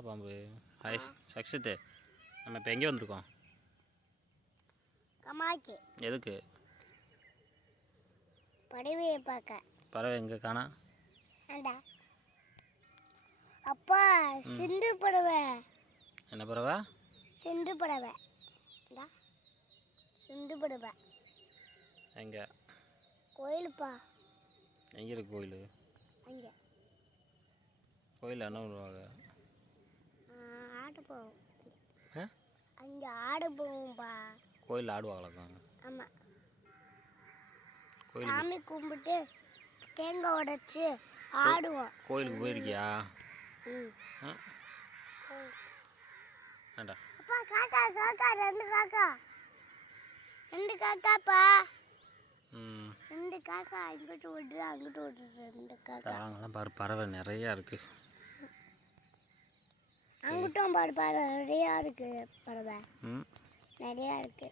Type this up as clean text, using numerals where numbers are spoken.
என்னடா பாம்பு? ஹாய் சக்ஷித்து, நம்ம இப்போ எங்கே வந்திருக்கோம்? கமாக்கி. எதுக்கு? பறவையை பார்க்க. பறவை எங்கே காணா? ஏண்டா அப்பா, சிந்து பறவை. என்ன பறவை? சிந்து பறவை. சிந்து பறவை எங்கே? கோயிலுப்பா. எங்கே இருக்கு கோயில்? அங்கே. கோயிலில் என்ன பண்ணுவாங்க? ஆடு போகும். அங்கே ஆடு போகும்பா. கோயிலில் ஆடுவாங்களா? ஆமாம். கோயில் சாமி கும்பிட்டு தேங்காய் உடைச்சி ஆடுவோம். கோயிலுக்கு போயிருக்கியா? ம். ஏண்டா அப்பா, காக்கா காக்கா, ரெண்டு காக்கா. ரெண்டு காக்காப்பா. ரெண்டு காக்கா இங்கிட்டு விடுற அங்கிட்டு விடுற. ரெண்டு காக்கா. அங்கெல்லாம் பாரு, பறவை நிறையா இருக்கு. அங்கிட்டும் பாரு, நிறையா இருக்கு பறவை. நிறையா இருக்கு.